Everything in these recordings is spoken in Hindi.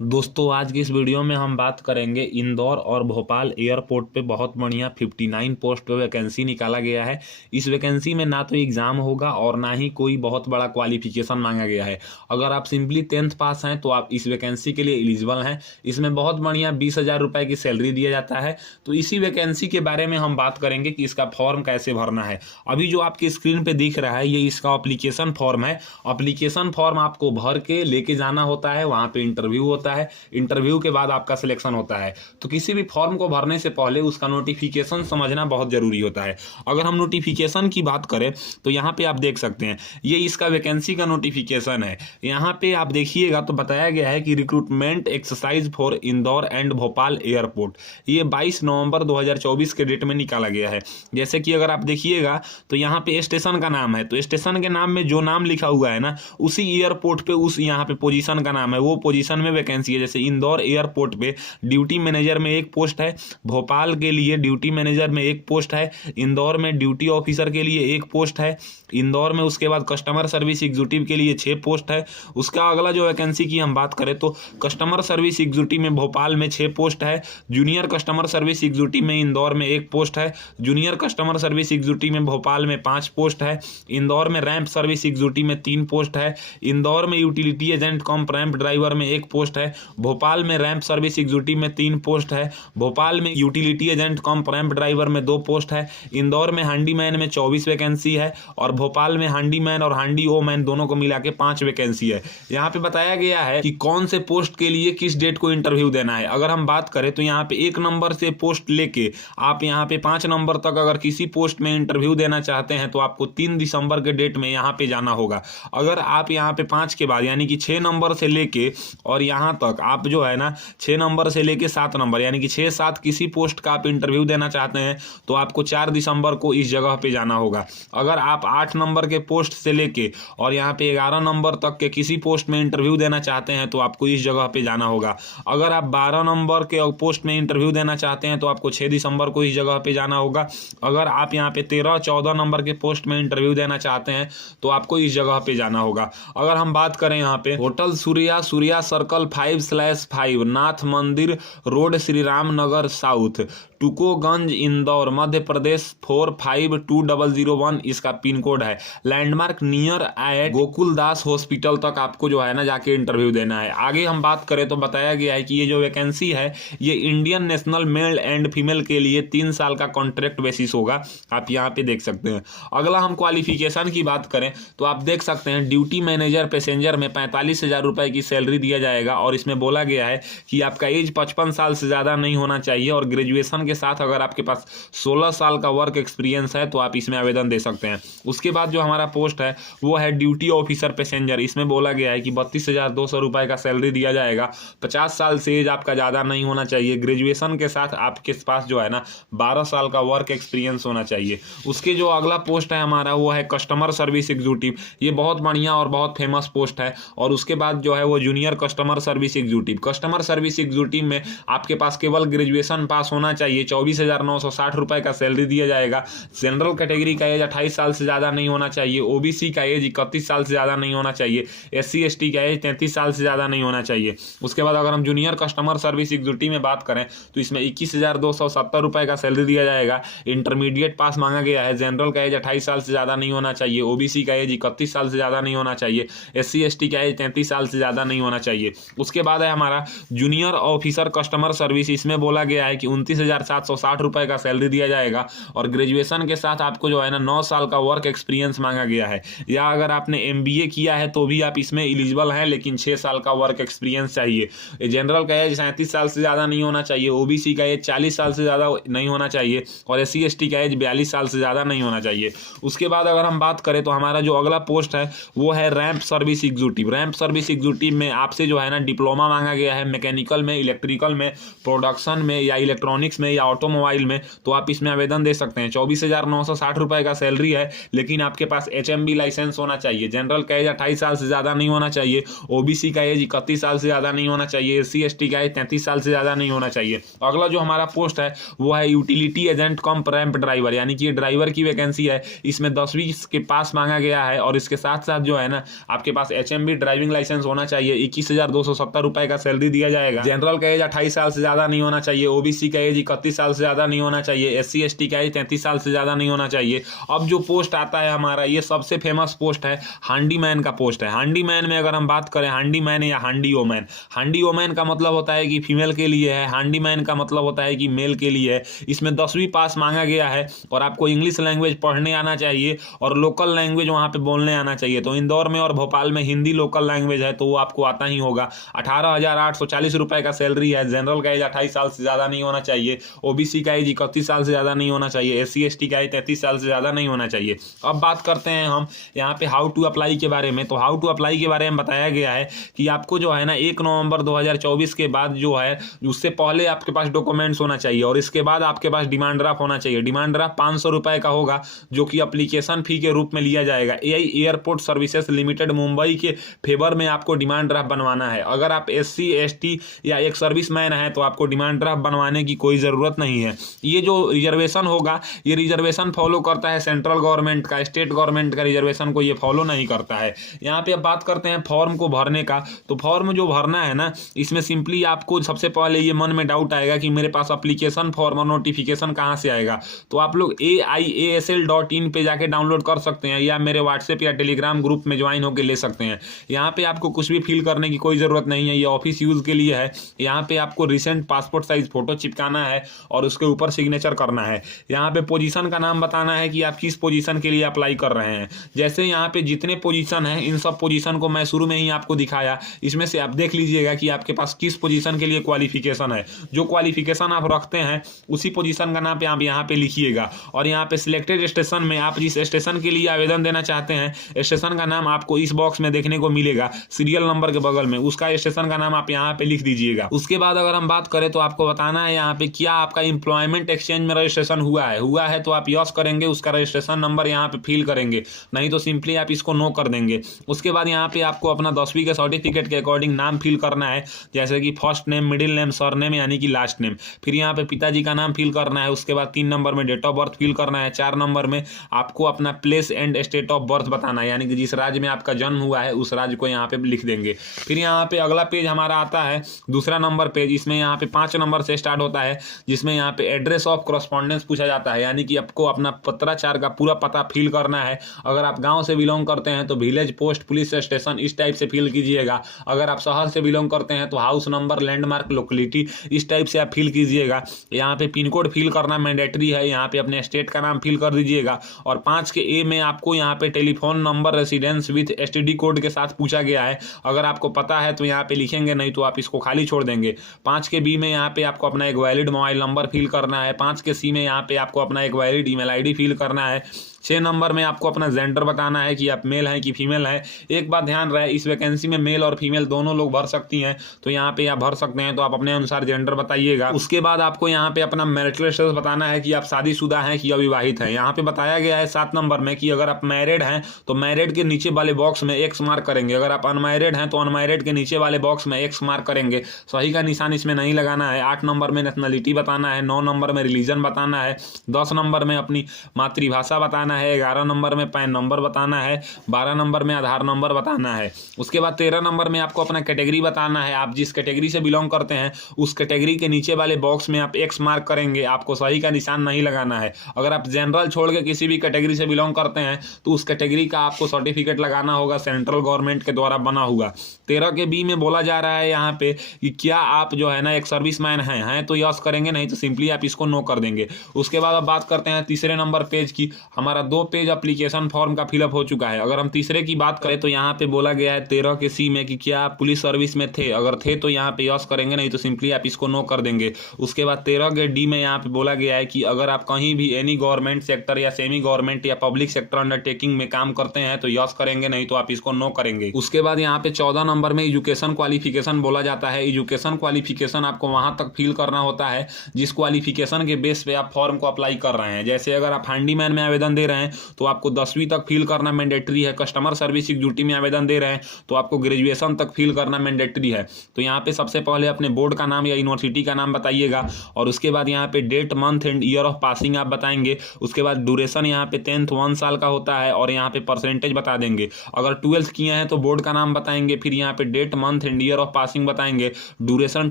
दोस्तों आज की इस वीडियो में हम बात करेंगे इंदौर और भोपाल एयरपोर्ट पे बहुत बढ़िया 59 पोस्ट पे वैकेंसी निकाला गया है। इस वैकेंसी में ना तो एग्ज़ाम होगा और ना ही कोई बहुत बड़ा क्वालिफिकेशन मांगा गया है। अगर आप सिंपली 10th पास हैं तो आप इस वैकेंसी के लिए एलिजिबल हैं। इसमें बहुत बढ़िया 20,000 रुपये की सैलरी दिया जाता है। तो इसी वैकेंसी के बारे में हम बात करेंगे कि इसका फॉर्म कैसे भरना है। अभी जो आपकी स्क्रीन पर दिख रहा है ये इसका अप्लीकेशन फॉर्म है। अप्लीकेशन फॉर्म आपको भर के लेके जाना होता है, वहाँ पे इंटरव्यू होता है। इंटरव्यू के बाद आपका सिलेक्शन होता है। तो किसी भी फॉर्म को भरने से पहले उसका नोटिफिकेशन समझना बहुत जरूरी होता है। अगर हम नोटिफिकेशन की बात करें तो यहाँ पे आप देख सकते हैं ये इसका वैकेंसी का नोटिफिकेशन है। यहाँ पे आप देखिएगा तो बताया गया है कि recruitment exercise for Indore and Bhopal airport, ये 22 नवंबर 2024 के डेट में निकाला गया है। जैसे कि अगर आप देखिएगा तो यहाँ पे स्टेशन का नाम है, तो स्टेशन के नाम में जो नाम लिखा हुआ है ना उसी एयरपोर्ट पे उस यहाँ पे पोजीशन का नाम है, वो पोजीशन में वैकेंसी है। जैसे इंदौर एयरपोर्ट पे ड्यूटी मैनेजर में एक पोस्ट है, भोपाल के लिए ड्यूटी मैनेजर में एक पोस्ट है, इंदौर में ड्यूटी ऑफिसर के लिए एक पोस्ट है, इंदौर में उसके बाद कस्टमर सर्विस एग्जीक्यूटिव के लिए 6 पोस्ट है। उसका अगला जो वैकेंसी की हम बात करें तो कस्टमर सर्विस एग्जीक्यूटिव में भोपाल में 6 पोस्ट है, जूनियर कस्टमर सर्विस एग्जीक्यूटिव में इंदौर में 1 पोस्ट है, जूनियर कस्टमर सर्विस एग्जीक्यूटिव में भोपाल में 5 पोस्ट है, इंदौर में रैंप सर्विस एग्जीक्यूटिव में 3 पोस्ट है, इंदौर में यूटिलिटी एजेंट कम रैंप ड्राइवर में 1 पोस्ट है, भोपाल में रैंप सर्विस एग्जीक्यूटिव में 3 पोस्ट है, भोपाल में यूटिलिटी एजेंट कम रैंप ड्राइवर में 2 पोस्ट है, इंदौर में हैंडीमैन में 24 वैकेंसी है और भोपाल में हैंडीमैन और हैंडी ओ मैन दोनों को मिला के 5 वैकेंसी है। यहाँ पे बताया गया है कि कौन से पोस्ट के लिए किस डेट को इंटरव्यू देना है। अगर हम बात करें तो यहाँ पे 1 नंबर से पोस्ट लेके आप यहाँ पे 5 नंबर तक अगर किसी पोस्ट में इंटरव्यू देना चाहते हैं तो आपको 3 दिसंबर के डेट में यहाँ पे जाना होगा। अगर आप यहाँ पे 5 के बाद यानी कि 6 नंबर से लेके और यहाँ तक आप जो है ना 6 नंबर से लेके 7 नंबर यानी कि 6-7 किसी पोस्ट का आप इंटरव्यू देना चाहते हैं तो आपको 4 दिसंबर को इस जगह पे जाना होगा। अगर आप 8 नंबर के पोस्ट से लेके और यहाँ पे 11 नंबर तक के किसी पोस्ट में इंटरव्यू देना चाहते हैं तो आपको इस जगह पे जाना होगा। अगर आप 12 नंबर के पोस्ट में इंटरव्यू देना चाहते हैं तो आपको 6 दिसंबर को इस जगह पे जाना होगा। अगर आप यहाँ पे 13-14 नंबर के पोस्ट में इंटरव्यू देना चाहते हैं तो आपको इस जगह पे जाना होगा। अगर हम बात करें यहाँ पे होटल सूर्या सर्कल 5/5 नाथ मंदिर रोड श्री राम नगर साउथ टुकोगंज इंदौर मध्य प्रदेश 452001 इसका पिन कोड है। लैंडमार्क नियर एट गोकुल दास हॉस्पिटल तक आपको जो है ना जाके इंटरव्यू देना है। आगे हम बात करें तो बताया गया है कि ये जो वैकेंसी है ये Indian national male and female के लिए 3 साल का कॉन्ट्रैक्ट बेसिस होगा। आप यहाँ पे देख सकते हैं। अगला हम क्वालिफिकेशन की बात करें तो आप देख सकते हैं ड्यूटी मैनेजर पैसेंजर में 45,000 रुपये की सैलरी दिया जाएगा और इसमें बोला गया है कि आपका एज 55 साल से ज़्यादा नहीं होना चाहिए और ग्रेजुएशन के साथ अगर आपके पास 16 साल का वर्क एक्सपीरियंस है तो आप इसमें आवेदन दे सकते हैं। उसके बाद जो हमारा पोस्ट है वो है ड्यूटी ऑफिसर पैसेंजर। इसमें बोला गया है कि 32,200 रुपये का सैलरी दिया जाएगा। 50 साल से एज आपका ज़्यादा नहीं होना चाहिए। ग्रेजुएशन के साथ आपके पास जो है ना 12 साल का वर्क एक्सपीरियंस होना चाहिए। उसके जो अगला पोस्ट है हमारा वो है कस्टमर सर्विस एग्जीक्यूटिव। ये बहुत बढ़िया और बहुत फेमस पोस्ट है। और उसके बाद जो है वो junior customer service executive. Customer service executive में आपके पास केवल ग्रेजुएशन पास होना चाहिए। 24,960 रुपये का सैलरी दिया जाएगा। जनरल कैटेगरी का एज 28 साल से ज़्यादा नहीं होना चाहिए। ओबीसी का एज 31 साल से ज़्यादा नहीं होना चाहिए। SC ST का एज 33 साल से ज़्यादा नहीं होना चाहिए। उसके बाद अगर हम जूनियर कस्टमर सर्विस एग्जीक्यूटिव में बात करें तो इसमें 21,270 रुपये का सैलरी दिया जाएगा। इंटरमीडिएट पास मांगा गया है। जनरल का एज 28 साल से ज़्यादा नहीं होना चाहिए। ओबीसी का एज 31 साल से ज़्यादा नहीं होना चाहिए। SC ST का एज 33 साल से ज़्यादा नहीं होना चाहिए। उसके बाद है हमारा जूनियर ऑफिसर कस्टमर सर्विस। इसमें बोला गया है कि 29,760 रुपये का सैलरी दिया जाएगा और ग्रेजुएशन के साथ आपको जो है ना 9 साल का वर्क एक्सपीरियंस मांगा गया है। या अगर आपने MBA किया है तो भी आप इसमें एलिजिबल हैं, लेकिन 6 साल का वर्क एक्सपीरियंस चाहिए। जनरल का एज 37 साल से ज़्यादा नहीं होना चाहिए। ओबीसी का एज 40 साल से ज़्यादा नहीं होना चाहिए और SC ST का एज 42 साल से ज़्यादा नहीं होना चाहिए। उसके बाद अगर हम बात करें तो हमारा जो अगला पोस्ट है वो है ramp service executive. Ramp service executive में आपसे जो है ना डिप्लोमा मांगा गया है मैकेनिकल में, इलेक्ट्रिकल में, प्रोडक्शन में या इलेक्ट्रॉनिक्स में या ऑटोमोबाइल में, तो आप इसमें आवेदन दे सकते हैं। 24,960 रुपये का सैलरी है, लेकिन आपके पास HMB लाइसेंस होना चाहिए। जनरल का एज 28 साल से ज़्यादा नहीं होना चाहिए। OBC का एज 31 साल से ज़्यादा नहीं होना चाहिए। SC ST का एज 33 साल से ज़्यादा नहीं होना चाहिए। अगला जो हमारा पोस्ट है वो है यूटिलिटी एजेंट कम रैंप ड्राइवर, यानी कि ये ड्राइवर की वैकेंसी है। इसमें 10वीं के पास मांगा गया है और इसके साथ साथ जो है ना आपके पास HMB ड्राइविंग लाइसेंस होना चाहिए। 21,270 रुपये का सैलरी दिया जाएगा। जनरल का एज 28 साल से ज़्यादा नहीं होना चाहिए। OBC का एज 31 साल से ज़्यादा नहीं होना चाहिए। SC ST का एज 33 साल से ज़्यादा नहीं होना चाहिए। अब जो पोस्ट आता है हमारा, ये सबसे फेमस पोस्ट है, हांडीमैन का पोस्ट है। हांडीमैन में अगर हम बात करें, हांडीमैन या हांडी ओमैन, हांडी ओमैन का मतलब होता है कि फीमेल के लिए है, हांडीमैन का मतलब होता है कि मेल के लिए है। इसमें 10वीं पास मांगा गया है और आपको इंग्लिश लैंग्वेज पढ़ने आना चाहिए और लोकल लैंग्वेज वहाँ पे बोलने आना चाहिए। तो इंदौर में और भोपाल में हिंदी लोकल लैंग्वेज है, तो वो आपको आता ही होगा। 18,840 रुपये का सैलरी है। जनरल का एज 28 साल से ज़्यादा नहीं होना चाहिए। OBC का एज 31 साल से ज़्यादा नहीं होना चाहिए। SC ST का एज 33 साल से ज़्यादा नहीं होना चाहिए। अब बात करते हैं हम यहाँ पे हाउ टू अप्लाई के बारे में। तो हाउ टू अप्लाई के बारे में बताया गया है कि आपको जो है ना 1 नवंबर 2024 के बाद जो है, उससे पहले आपके पास डॉक्यूमेंट्स होना चाहिए और इसके बाद आपके पास डिमांड ड्राफ्ट होना चाहिए। डिमांड ड्राफ्ट 500 रुपये का होगा, जो कि एप्लीकेशन फ़ी के रूप में लिया जाएगा। AI airport services limited Mumbai के फेवर में आपको डिमांड ड्राफ्ट बनवाना है। अगर आप SC ST या एक सर्विसमैन हैं तो आपको डिमांड ड्राफ्ट बनवाने की कोई ज़रूरत नहीं है। ये जो रिजर्वेशन होगा, ये रिजर्वेशन फॉलो करता है सेंट्रल गवर्नमेंट का, स्टेट गवर्नमेंट का रिजर्वेशन को ये फॉलो नहीं करता है। यहाँ पे अब बात करते हैं फॉर्म को भरने का। तो फॉर्म जो भरना है ना, इसमें सिंपली आपको सबसे पहले ये मन में डाउट आएगा कि मेरे पास एप्लीकेशन फॉर्म और नोटिफिकेशन कहाँ से आएगा। तो आप लोग AIASL.in पे जाके डाउनलोड कर सकते हैं या मेरे व्हाट्सएप या टेलीग्राम ग्रुप में ज्वाइन होकर ले सकते हैं। यहाँ पे आपको कुछ भी फिल करने की कोई ज़रूरत नहीं है, ये ऑफिस यूज़ के लिए है। यहाँ पे आपको रिसेंट पासपोर्ट साइज फोटो चिपकाना है और उसके ऊपर सिग्नेचर करना है। यहाँ पे पोजीशन का नाम बताना है कि आप किस पोजीशन के लिए अप्लाई कर रहे हैं। जैसे यहाँ पे जितने पोजीशन हैं, इन सब पोजीशन को मैं शुरू में ही आपको दिखाया, इसमें से आप देख लीजिएगा कि आपके पास किस पोजीशन के लिए क्वालिफिकेशन है। जो क्वालिफिकेशन आप रखते हैं उसी पोजीशन का नाम पे आप यहाँ पे लिखिएगा और यहाँ पे सिलेक्टेड स्टेशन में आप जिस स्टेशन के लिए आवेदन देना चाहते हैं, स्टेशन का नाम आपको इस बॉक्स में देखने को मिलेगा, सीरियल नंबर के बगल में, उसका स्टेशन का नाम आप यहाँ पे लिख दीजिएगा। उसके बाद अगर हम बात करें तो आपको बताना है यहाँ पे क्या आपका एम्प्लॉयमेंट एक्सचेंज में रजिस्ट्रेशन हुआ है तो आप यस करेंगे, उसका रजिस्ट्रेशन नंबर यहाँ पे फिल करेंगे, नहीं तो सिंपली आप इसको नो कर देंगे। उसके बाद यहाँ पे आपको अपना 10वीं के सर्टिफिकेट के अकॉर्डिंग नाम फिल करना है, जैसे कि first name, middle name, sir name यानी कि लास्ट नेम। फिर यहाँ पे पिताजी का नाम फिल करना है। उसके बाद 3 नंबर में डेट ऑफ बर्थ फिल करना है। 4 नंबर में आपको अपना place and state of birth बताना है, यानी कि जिस राज्य में आपका जन्म हुआ है उस राज्य को यहाँ पे लिख देंगे। फिर यहाँ पे अगला पेज हमारा आता है, दूसरा नंबर पेज। इसमें यहाँ पे 5 नंबर से स्टार्ट होता है, जिसमें यहाँ पे एड्रेस ऑफ करस्पॉन्डेंस पूछा जाता है, यानी कि आपको अपना पत्राचार का पूरा पता फिल करना है। अगर आप गांव से बिलोंग करते हैं तो विलेज, पोस्ट, पुलिस स्टेशन, इस टाइप से फिल कीजिएगा। अगर आप शहर से बिलोंग करते हैं तो हाउस नंबर, लैंडमार्क, लोकेलिटी, इस टाइप से आप फिल कीजिएगा। यहाँ पे पिन कोड फिल करना मैंडेटरी है। यहाँ पे अपने स्टेट का नाम फिल कर दीजिएगा। और 5 के ए में आपको यहाँ पे telephone number, residence with STD code के साथ पूछा गया है। अगर आपको पता है तो यहाँ पे लिखेंगे, नहीं तो आप इसको खाली छोड़ देंगे। 5 के बी में यहाँ पे आपको अपना एक वैलिड मोबाइल नंबर फिल करना है। 5 के सी में यहाँ पे आपको अपना एक वैलिड ईमेल ID फिल करना है। 6 नंबर में आपको अपना जेंडर बताना है कि आप मेल हैं कि फीमेल हैं। एक बात ध्यान रहे, इस वैकेंसी में मेल और फीमेल दोनों लोग भर सकती हैं, तो यहाँ पे आप भर सकते हैं, तो आप अपने अनुसार जेंडर बताइएगा। उसके बाद आपको यहाँ पे अपना मैरिटल स्टेटस बताना है कि आप शादीशुदा हैं कि अविवाहित हैं। यहाँ पे बताया गया है 7 नंबर में कि अगर आप मैरिड हैं तो मैरिड के नीचे वाले बॉक्स में X मार्क करेंगे। अगर आप अनमैरिड हैं तो अनमैरिड के नीचे वाले बॉक्स में X मार्क करेंगे। सही का निशान इसमें नहीं लगाना है। 8 नंबर में नेशनलिटी बताना है। 9 नंबर में रिलीजन बताना है। 10 नंबर में अपनी मातृभाषा बताना है। 11 नंबर में पैन नंबर बताना है। 12 नंबर में आधार नंबर बताना है। उसके बाद 13 नंबर में आपको अपना कैटेगरी बताना है। आप जिस कैटेगरी से बिलोंग करते हैं उस कैटेगरी के नीचे वाले बॉक्स में आप X मार्क करेंगे। आपको सही का निशान नहीं लगाना है। अगर आप जनरल छोड़ के किसी भी कैटेगरी से बिलोंग करते हैं तो उस कैटेगरी का आपको सर्टिफिकेट लगाना होगा, सेंट्रल गवर्नमेंट के द्वारा बना हुआ। 13 के बी में बोला जा रहा है यहाँ पे कि क्या आप जो है ना एक सर्विसमैन हैं तो यस करेंगे, नहीं तो सिंपली आप इसको नो कर देंगे। उसके बाद अब बात करते हैं तीसरे नंबर पेज की। हमारा हमारा 2 पेज एप्लीकेशन फॉर्म का फिलअप हो चुका है। अगर हम तीसरे की बात करें तो यहाँ पे बोला गया है 13 के सी में कि क्या आप पुलिस सर्विस में थे, अगर थे तो यहाँ पे यस करेंगे, नहीं तो सिंपली आप इसको नो कर देंगे। उसके बाद 13 के डी में यहाँ पे बोला गया है कि अगर आप कहीं भी एनी गवर्नमेंट सेक्टर या सेमी गवर्नमेंट या पब्लिक सेक्टर अंडरटेकिंग में काम करते हैं तो यस करेंगे, नहीं तो आप इसको नो करेंगे। उसके बाद यहाँ पे 14 नंबर में एजुकेशन क्वालिफिकेशन बोला जाता है। एजुकेशन क्वालिफिकेशन आपको वहां तक फिल करना होता है जिस क्वालिफिकेशन के बेस पे आप फॉर्म को अप्लाई कर रहे हैं। जैसे अगर आप हैंडीमैन में आवेदन दे रहे हैं तो आपको 10वीं तक फिल करना मैंडेटरी है। कस्टमर सर्विस एग्जीक्यूटिव में आवेदन दे रहे हैं तो आपको ग्रेजुएशन तक फिल करना मैंडेटरी है। तो यहाँ पे सबसे पहले अपने बोर्ड का नाम या यूनिवर्सिटी का नाम बताइएगा और उसके बाद यहाँ पे date, month and year of passing आप बताएंगे। उसके बाद ड्यूरेशन यहाँ पे 10th 1 साल का होता है और यहाँ पे परसेंटेज बता देंगे। अगर 12th किए हैं तो बोर्ड का नाम बताएंगे, फिर यहाँ पे date, month and year of passing बताएंगे। ड्यूरेशन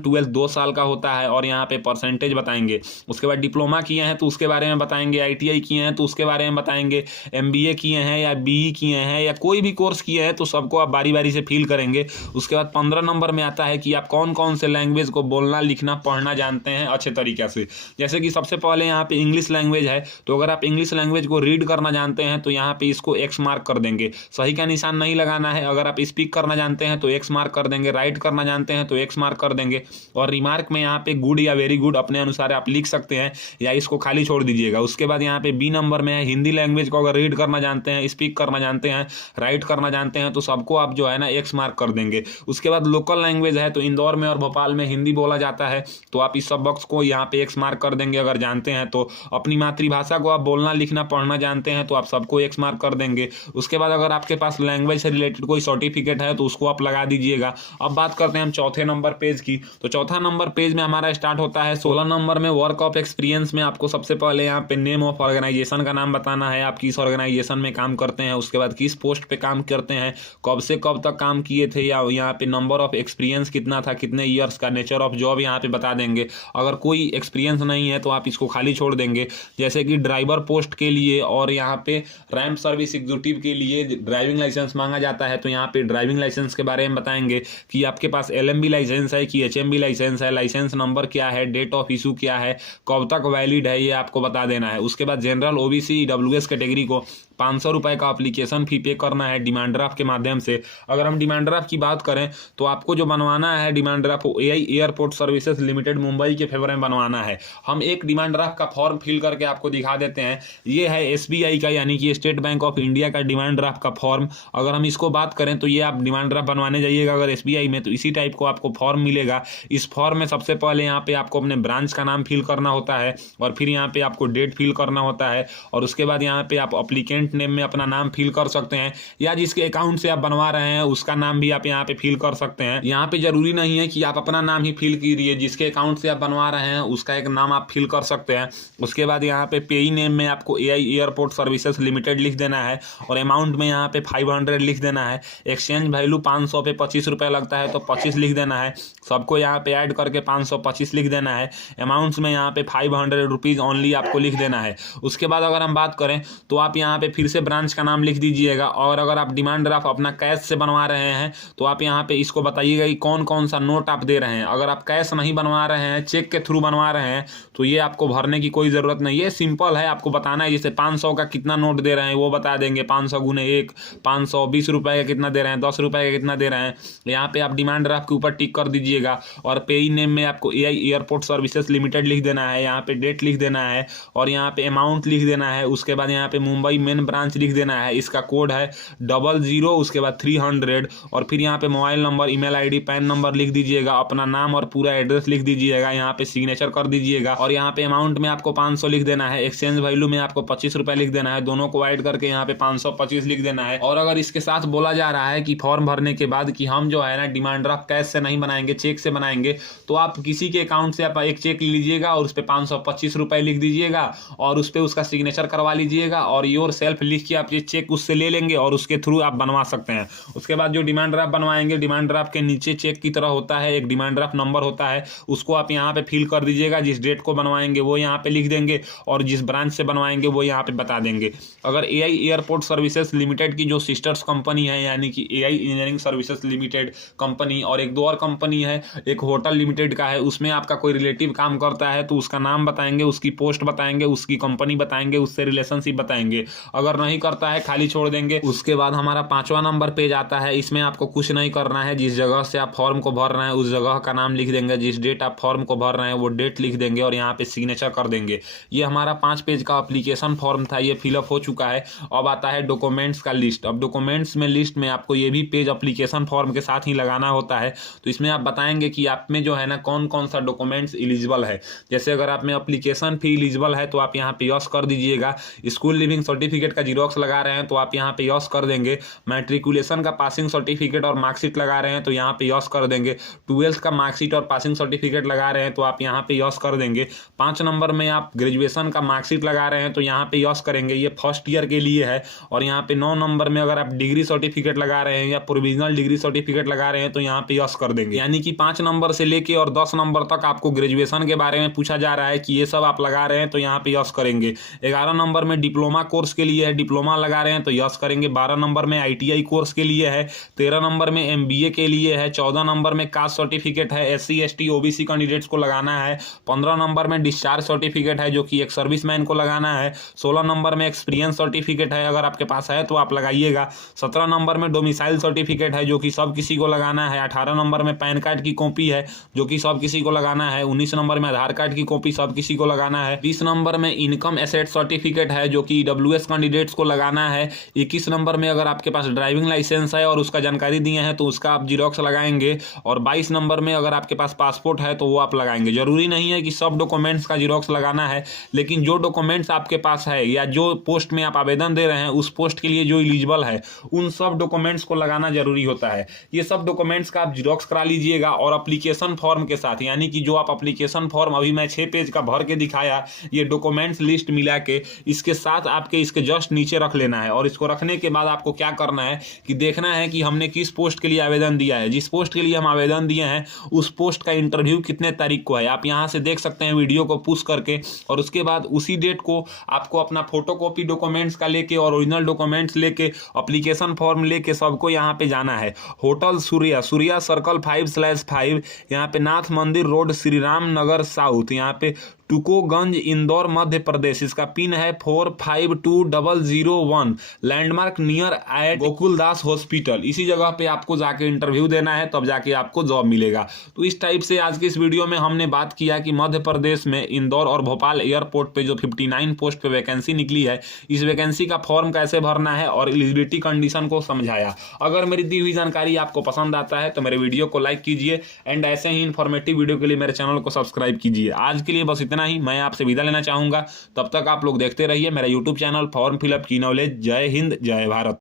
12th 2 साल का होता है और यहाँ पे परसेंटेज बताएंगे। उसके बाद डिप्लोमा किए हैं तो उसके बारे में बताएंगे, ITI किए हैं तो उसके बारे में बताएंगे, MBA किए हैं या BE किए हैं या कोई भी कोर्स किए हैं तो सबको आप बारी बारी से फिल करेंगे। उसके बाद 15 नंबर में आता है कि आप कौन कौन से लैंग्वेज को बोलना, लिखना, पढ़ना जानते हैं अच्छे तरीके से। जैसे कि सबसे पहले यहाँ पे इंग्लिश लैंग्वेज है तो अगर आप इंग्लिश लैंग्वेज को रीड करना जानते हैं तो यहाँ पे इसको X मार्क कर देंगे, सही का निशान नहीं लगाना है। अगर आप स्पीक करना जानते हैं तो X मार्क कर देंगे, राइट करना जानते हैं तो X मार्क कर देंगे और रिमार्क में यहाँ पे गुड या वेरी गुड अपने अनुसार आप लिख सकते हैं या इसको खाली छोड़ दीजिएगा। उसके बाद यहाँ पे B नंबर में है हिंदी लैंग्वेज को अगर रीड करना जानते हैं, स्पीक करना जानते हैं, राइट करना जानते हैं तो सबको आप जो है ना X मार्क कर देंगे। उसके बाद लोकल लैंग्वेज है तो इंदौर में और भोपाल में हिंदी बोला जाता है तो आप इस सब बॉक्स को यहाँ पे X मार्क कर देंगे अगर जानते हैं तो। अपनी मातृभाषा को आप बोलना, लिखना, पढ़ना जानते हैं तो आप सबको X मार्क कर देंगे। उसके बाद अगर आपके पास लैंग्वेज से रिलेटेड कोई सर्टिफिकेट है तो उसको आप लगा दीजिएगा। अब बात करते हैं हम चौथे नंबर पेज की। तो चौथा नंबर पेज में हमारा स्टार्ट होता है 16 नंबर में वर्क ऑफ एक्सपीरियंस में आपको सबसे पहले यहाँ पे नेम ऑफ ऑर्गेनाइजेशन का नाम बताना है, आप किस ऑर्गेनाइजेशन में काम करते हैं, उसके बाद किस पोस्ट पे काम करते हैं, कब से कब तक काम किए थे, या यहाँ पे नंबर ऑफ एक्सपीरियंस कितना था, कितने ईयर्स का, नेचर ऑफ जॉब यहाँ पे बता देंगे। अगर कोई एक्सपीरियंस नहीं है तो आप इसको खाली छोड़ देंगे। जैसे कि ड्राइवर पोस्ट के लिए और यहाँ पे रैंप सर्विस एग्जीक्यूटिव के लिए ड्राइविंग लाइसेंस मांगा जाता है तो यहाँ पे ड्राइविंग लाइसेंस के बारे में बताएंगे कि आपके पास LMB लाइसेंस है कि HMB लाइसेंस है, लाइसेंस नंबर क्या है, डेट ऑफ इशू क्या है, कब तक वैलिड है, ये आपको बता देना है। उसके बाद जनरल OBC EWS कैटेगरी को 500 रुपये का एप्लीकेशन फी पे करना है डिमांड ड्राफ्ट के माध्यम से। अगर हम डिमांड ड्राफ्ट की बात करें तो आपको जो बनवाना है demand draft AI airport services limited Mumbai के फेवर में बनवाना है। हम एक डिमांड ड्राफ्ट का फॉर्म फिल करके आपको दिखा देते हैं। ये है SBI का यानी कि स्टेट बैंक ऑफ इंडिया का डिमांड ड्राफ्ट का फॉर्म। अगर हम इसको बात करें तो ये आप डिमांड ड्राफ्ट बनवाने जाइएगा अगर SBI में तो इसी टाइप को आपको फॉर्म मिलेगा। इस फॉर्म में सबसे पहले यहाँ पे आपको अपने ब्रांच का नाम फिल करना होता है और फिर यहाँ पे आपको डेट फिल करना होता है और उसके बाद यहाँ पे आप अप्लीकेंट नेम में अपना नाम फिल कर सकते हैं या जिसके अकाउंट से आप बनवा रहे हैं उसका नाम भी आप यहाँ पे फिल कर सकते हैं। यहाँ पे जरूरी नहीं है कि आप अपना नाम ही फिल कीजिए, जिसके अकाउंट से आप बनवा रहे हैं उसका एक नाम आप फिल कर सकते हैं। उसके बाद यहाँ पे पेई नेम में आपको AI एयरपोर्ट सर्विसेज लिमिटेड लिख देना है और अमाउंट में यहाँ पे 500 लिख देना है। एक्सचेंज वैल्यू 500 पे 25 रुपये लगता है तो 25 लिख देना है। सबको यहाँ पे ऐड करके 525 लिख देना है। अमाउंट्स में यहाँ पे 500 रुपीज़ ओनली आपको लिख देना है। उसके बाद अगर हम बात करें तो आप यहाँ पे फिर से ब्रांच का नाम लिख दीजिएगा और अगर आप डिमांड ड्राफ्ट अपना कैश से बनवा रहे हैं तो आप यहाँ पे इसको बताइएगा कि कौन कौन सा नोट आप दे रहे हैं। अगर आप कैश नहीं बनवा रहे हैं, चेक के थ्रू बनवा रहे हैं तो ये आपको भरने की कोई ज़रूरत नहीं है, सिंपल है। आपको बताना है जैसे 500 का कितना नोट दे रहे हैं वो बता देंगे, 500 गुने 1, 520 रुपये का कितना दे रहे हैं, 10 रुपये का कितना दे रहे हैं। यहाँ पे आप डिमांड ड्राफ्ट के ऊपर टिक कर दीजिएगा और पेई नेम में आपको AI एयरपोर्ट सर्विसेज लिमिटेड लिख देना है, यहाँ पे डेट लिख देना है और यहाँ पे अमाउंट लिख देना है। उसके बाद यहाँ पे मुंबई मेन ब्रांच लिख देना है, इसका कोड है 00, उसके बाद 300 और फिर यहाँ पे mobile number, email ID, pan number लिख दीजिएगा, अपना नाम और पूरा एड्रेस लिख दीजिएगा, यहाँ पे सिग्नेचर कर दीजिएगा और यहाँ पे अमाउंट में आपको 500 लिख देना है। एक्सचेंज वैल्यू में आपको 25 रुपये लिख देना है, दोनों को ऐड करके यहाँ पे 525 लिख देना है। और अगर इसके साथ बोला जा रहा है कि फॉर्म भरने के बाद कि हम जो है ना डिमांड ड्राफ्ट कैश से नहीं बनाएंगे, चेक से बनाएंगे, तो आप किसी के अकाउंट से आप एक चेक लीजिएगा और उस पर 525 रुपये लिख दीजिएगा और उस पर उसका सिग्नेचर करवा लीजिएगा और योर सेल्फ लिख के आप ये चेक उससे ले लेंगे और उसके थ्रू आप बनवा सकते हैं। उसके बाद जो डिमांड ड्राफ्ट बनवाएंगे, डिमांड ड्राफ्ट के नीचे चेक की तरह होता है एक डिमांड ड्राफ्ट नंबर होता है, उसको आप यहाँ पे फिल कर दीजिएगा। जिस डेट को बनवाएंगे वो यहाँ पे लिख देंगे और जिस ब्रांच से बनवाएंगे वो यहाँ पे बता देंगे। अगर AI एयरपोर्ट सर्विसेज लिमिटेड की जो सिस्टर्स कंपनी है यानी कि AI engineering services limited company और एक दो और कंपनी है, एक होटल लिमिटेड का है, उसमें आपका कोई रिलेटिव काम करता है तो उसका नाम बताएंगे, उसकी पोस्ट बताएंगे, उसकी कंपनी बताएंगे, उससे रिलेशनशिप बताएंगे। अगर नहीं करता है खाली छोड़ देंगे। उसके बाद हमारा 5वां नंबर पेज आता है। इसमें आपको कुछ नहीं करना है, जिस जगह से आप फॉर्म को भर रहे हैं उस जगह का नाम लिख देंगे, जिस डेट आप फॉर्म को भर रहे हैं वो डेट लिख देंगे और यहाँ पे सिग्नेचर कर देंगे। ये हमारा 5 पेज का एप्लीकेशन फॉर्म था, ये फिलअप हो चुका है। अब आता है डॉक्यूमेंट्स का लिस्ट। अब डॉक्यूमेंट्स में लिस्ट में आपको ये भी पेज एप्लीकेशन फॉर्म के साथ ही लगाना होता है। तो इसमें आप बताएंगे कि आप में जो है ना कौन कौन सा डॉक्यूमेंट्स एलिजिबल है। जैसे अगर आप में एप्लीकेशन फी एलिजिबल है तो आप यहाँ पे यस कर दीजिएगा। स्कूल लिविंग सर्टिफिकेट का जीरोक्स लगा रहे हैं तो आप यहाँ पे यस कर देंगे। मैट्रिकुलेशन का पासिंग सर्टिफिकेट और मार्कशीट लगा रहे हैं तो यहाँ पे यस कर देंगे। 12th का मार्कशीट और पासिंग सर्टिफिकेट लगा रहे हैं तो आप यहाँ पे यस कर देंगे। 5 नंबर में आप ग्रेजुएशन का मार्कशीट लगा रहे हैं तो यहाँ पे यस करेंगे, ये फर्स्ट ईयर के लिए है। और यहाँ पे 9 नंबर में अगर आप डिग्री सर्टिफिकेट लगा रहे हैं या प्रोविजनल डिग्री सर्टिफिकेट लगा रहे हैं तो यहाँ पे यस कर देंगे। यानी कि 5 नंबर से लेके और 10 नंबर तक आपको ग्रेजुएशन के बारे में पूछा जा रहा है कि ये सब आप लगा रहे हैं तो यहाँ पे यस करेंगे। 11 नंबर में डिप्लोमा कोर्स के लिए है, डिप्लोमा लगा रहे हैं तो यस करेंगे। 12 नंबर में ITI कोर्स के लिए है। 13 नंबर में MBA के लिए है। 14 नंबर में कास्ट सर्टिफिकेट है, SC ST OBC कैंडिडेट्स को लगाना है। 15 नंबर में डिस्चार्ज सर्टिफिकेट है जो कि एक सर्विसमैन को लगाना है। 16 नंबर में एक्सपीरियंस सर्टिफिकेट है, अगर आपके पास है तो आप लगाइएगा। 17 नंबर में डोमिसाइल सर्टिफिकेट है जो कि सब किसी को लगाना है। 18 नंबर में पैन कार्ड की कॉपी है जो कि सब किसी को लगाना है। 19 नंबर में आधार कार्ड की कॉपी सब किसी को लगाना है। 20 नंबर में इनकम एसेट सर्टिफिकेट है जो कि EWS कैंडिडेट्स को लगाना है। 21 नंबर में अगर आपके पास ड्राइविंग लाइसेंस है और उसका जानकारी दिए हैं तो उसका आप जीरोक्स लगाएंगे। और 22 नंबर में अगर आपके पास पासपोर्ट है तो वो आप लगाएंगे। जरूरी नहीं है कि सब डॉक्यूमेंट्स का जीरोक्स लगाना है, लेकिन जो डॉक्यूमेंट्स आपके पास है या जो पोस्ट में आप आवेदन दे रहे हैं उस पोस्ट के लिए जो एलिजिबल है उन सब डॉक्यूमेंट्स को लगाना जरूरी होता है। ये सब डॉक्यूमेंट्स का आप जीरोक्स करा लीजिएगा और एप्लीकेशन फॉर्म के साथ, यानी कि जो आप एप्लीकेशन फॉर्म अभी मैं 6 पेज का भर के दिखाया, ये डॉक्यूमेंट्स लिस्ट मिला के इसके साथ आपके इसके जस्ट नीचे रख लेना है। और इसको रखने के बाद आपको क्या करना है कि देखना है कि हमने किस पोस्ट के लिए आवेदन दिया है। जिस पोस्ट के लिए हम आवेदन दिए हैं उस पोस्ट का इंटरव्यू कितने तारीख को है आप यहाँ से देख सकते हैं वीडियो को पुश करके। और उसके बाद उसी डेट को आपको अपना फोटोकॉपी डॉक्यूमेंट्स का लेके और ओरिजिनल डॉक्यूमेंट्स लेके एप्लीकेशन फॉर्म लेके सबको यहाँ पे जाना है। होटल सूर्या सर्कल 5/5, यहाँ पे नाथ मंदिर रोड, श्री राम नगर साउथ, यहाँ पे टुकोगंज, इंदौर, मध्य प्रदेश। इसका पिन है 452001। Landmark near at Gokuldas hospital. इसी जगह पे आपको जाके इंटरव्यू देना है, तब जाके आपको जॉब मिलेगा। तो इस टाइप से आज के इस वीडियो में हमने बात किया कि मध्य प्रदेश में इंदौर और भोपाल एयरपोर्ट पे जो 59 पोस्ट पे वैकेंसी निकली है, इस वैकेंसी का फॉर्म कैसे भरना है और एलिजिबिलिटी कंडीशन को समझाया। अगर मेरी दी हुई जानकारी आपको पसंद आता है तो मेरे वीडियो को लाइक कीजिए एंड ऐसे ही इन्फॉर्मेटिव वीडियो के लिए मेरे चैनल को सब्सक्राइब कीजिए। आज के लिए बस इतना ही, मैं आपसे विदा लेना चाहूंगा। तब तक आप लोग देखते रहिए मेरा YouTube चैनल फॉर्म फिलअप की नॉलेज। जय हिंद, जय भारत।